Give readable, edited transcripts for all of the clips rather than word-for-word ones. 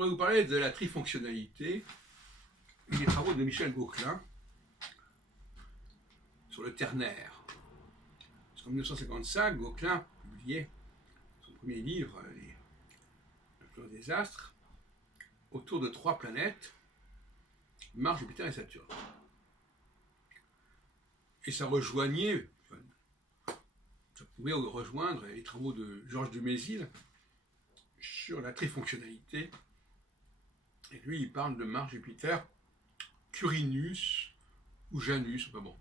voudrais vous parler de la trifonctionnalité et des travaux de Michel Gauquelin sur le ternaire. En 1955, Gauquelin publiait son premier livre, Le plan des astres, autour de 3 planètes, Mars, Jupiter et Saturne. Et ça rejoignait, ça pouvait rejoindre les travaux de Georges Dumézil sur la trifonctionnalité. Et lui, il parle de Mars, Jupiter, Quirinus ou Janus, enfin bon.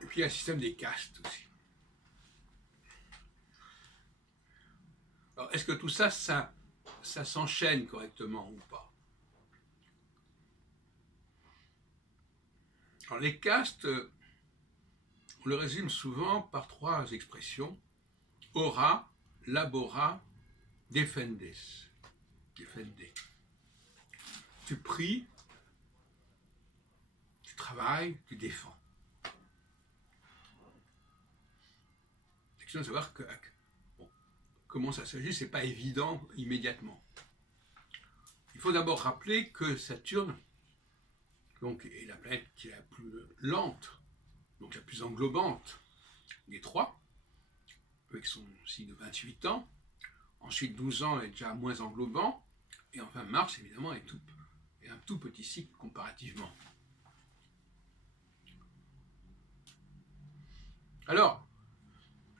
Et puis il y a le système des castes aussi. Alors, est-ce que tout ça, ça s'enchaîne correctement ou pas? Alors, les castes, on le résume souvent par 3 expressions: ora, labora, defendes. Defende. Tu pries, tu travailles, tu défends. C'est question de savoir comment ça s'agit, c'est pas évident immédiatement. Il faut d'abord rappeler que Saturne donc, est la planète qui est la plus lente, donc la plus englobante des 3, avec son signe de 28 ans. Ensuite, 12 ans est déjà moins englobant. Et enfin, Mars, évidemment, est un tout petit cycle comparativement. Alors,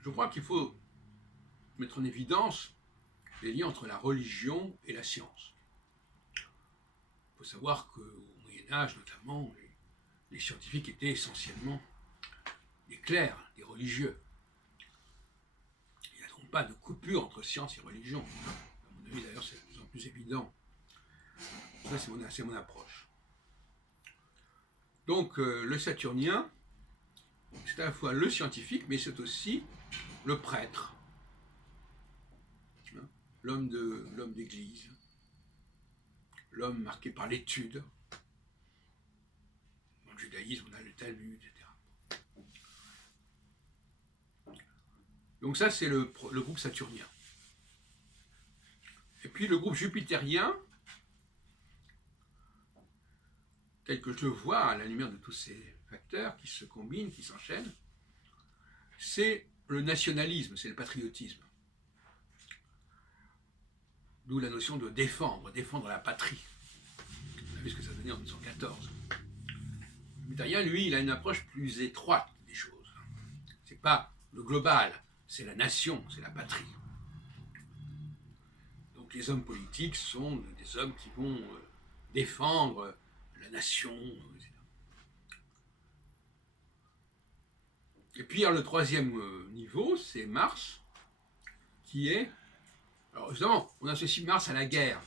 je crois qu'il faut mettre en évidence les liens entre la religion et la science. Il faut savoir qu'au Moyen-Âge, notamment, les scientifiques étaient essentiellement des clercs, des religieux. Il n'y a donc pas de coupure entre science et religion. À mon avis, d'ailleurs, c'est de plus en plus évident. Ça, c'est mon approche. Donc, le saturnien, c'est à la fois le scientifique, mais c'est aussi le prêtre, l'homme d'église, l'homme marqué par l'étude. Dans le judaïsme, on a le Talmud, etc. Donc ça, c'est le groupe saturnien. Et puis le groupe jupitérien, tel que je le vois à la lumière de tous ces facteurs qui se combinent, qui s'enchaînent, c'est le nationalisme, c'est le patriotisme. D'où la notion de défendre la patrie. Vous savez ce que ça donnait en 1914. Le jupitérien, lui, il a une approche plus étroite des choses. C'est pas le global, c'est la nation, c'est la patrie. Donc les hommes politiques sont des hommes qui vont défendre la nation, etc. Et puis le 3e niveau, c'est Mars, qui est... Alors évidemment, on associe Mars à la guerre.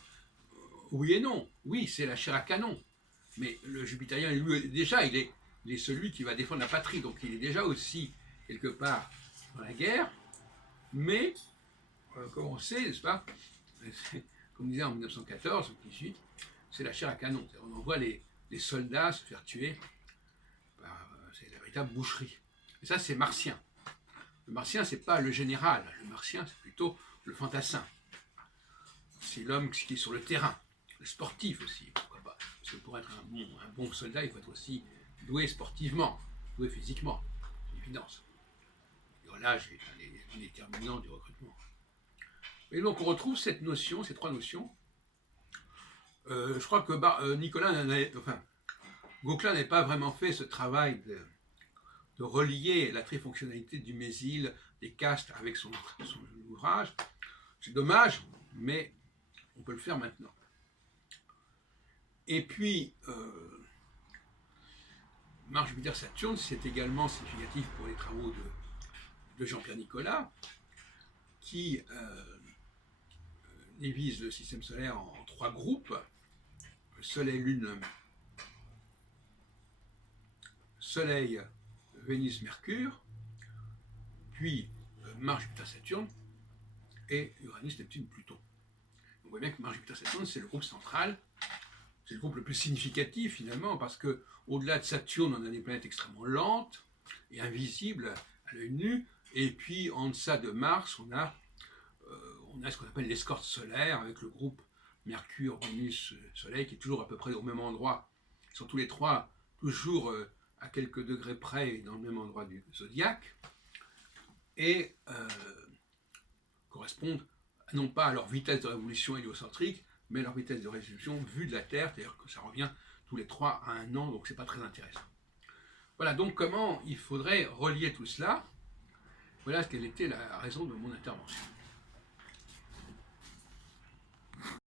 Oui et non. Oui, c'est la chair à canon. Mais le jupitérien, lui, déjà, il est celui qui va défendre la patrie. Donc il est déjà aussi, quelque part, dans la guerre. Mais, comme on sait, n'est-ce pas, comme on disait en 1914 ou 1918, c'est la chair à canon. On envoie les soldats se faire tuer. C'est la véritable boucherie. Et ça, c'est martien. Le martien, c'est pas le général. Le martien, c'est plutôt le fantassin. C'est l'homme qui est sur le terrain. Le sportif aussi, pourquoi pas. Parce que pour être un bon soldat, il faut être aussi doué sportivement, doué physiquement. C'est une évidence. L'âge est un déterminant du recrutement. Et donc on retrouve cette notion, ces 3 notions. Je crois que Gauquelin n'avait pas vraiment fait ce travail de relier la trifonctionnalité du Dumézil, des castes, avec son ouvrage. C'est dommage, mais on peut le faire maintenant. Et puis, Mars, Jupiter, Saturne, c'est également significatif pour les travaux de Jean-Pierre Nicolas, qui divise le système solaire en 3 groupes: Soleil, Lune, Soleil, Vénus, Mercure, puis Mars, Jupiter, Saturne, et Uranus, Neptune, Pluton. On voit bien que Mars, Jupiter, Saturne, c'est le groupe central, c'est le groupe le plus significatif finalement, parce que au-delà de Saturne, on a des planètes extrêmement lentes et invisibles à l'œil nu, et puis en deçà de Mars, on a on a ce qu'on appelle l'escorte solaire avec le groupe Mercure, Vénus, Soleil qui est toujours à peu près au même endroit. Ils sont tous les trois toujours à quelques degrés près dans le même endroit du zodiaque et correspondent non pas à leur vitesse de révolution héliocentrique, mais à leur vitesse de révolution vue de la Terre, c'est-à-dire que ça revient tous les 3 à 1 an, donc c'est pas très intéressant. Voilà donc comment il faudrait relier tout cela. Voilà quelle était la raison de mon intervention.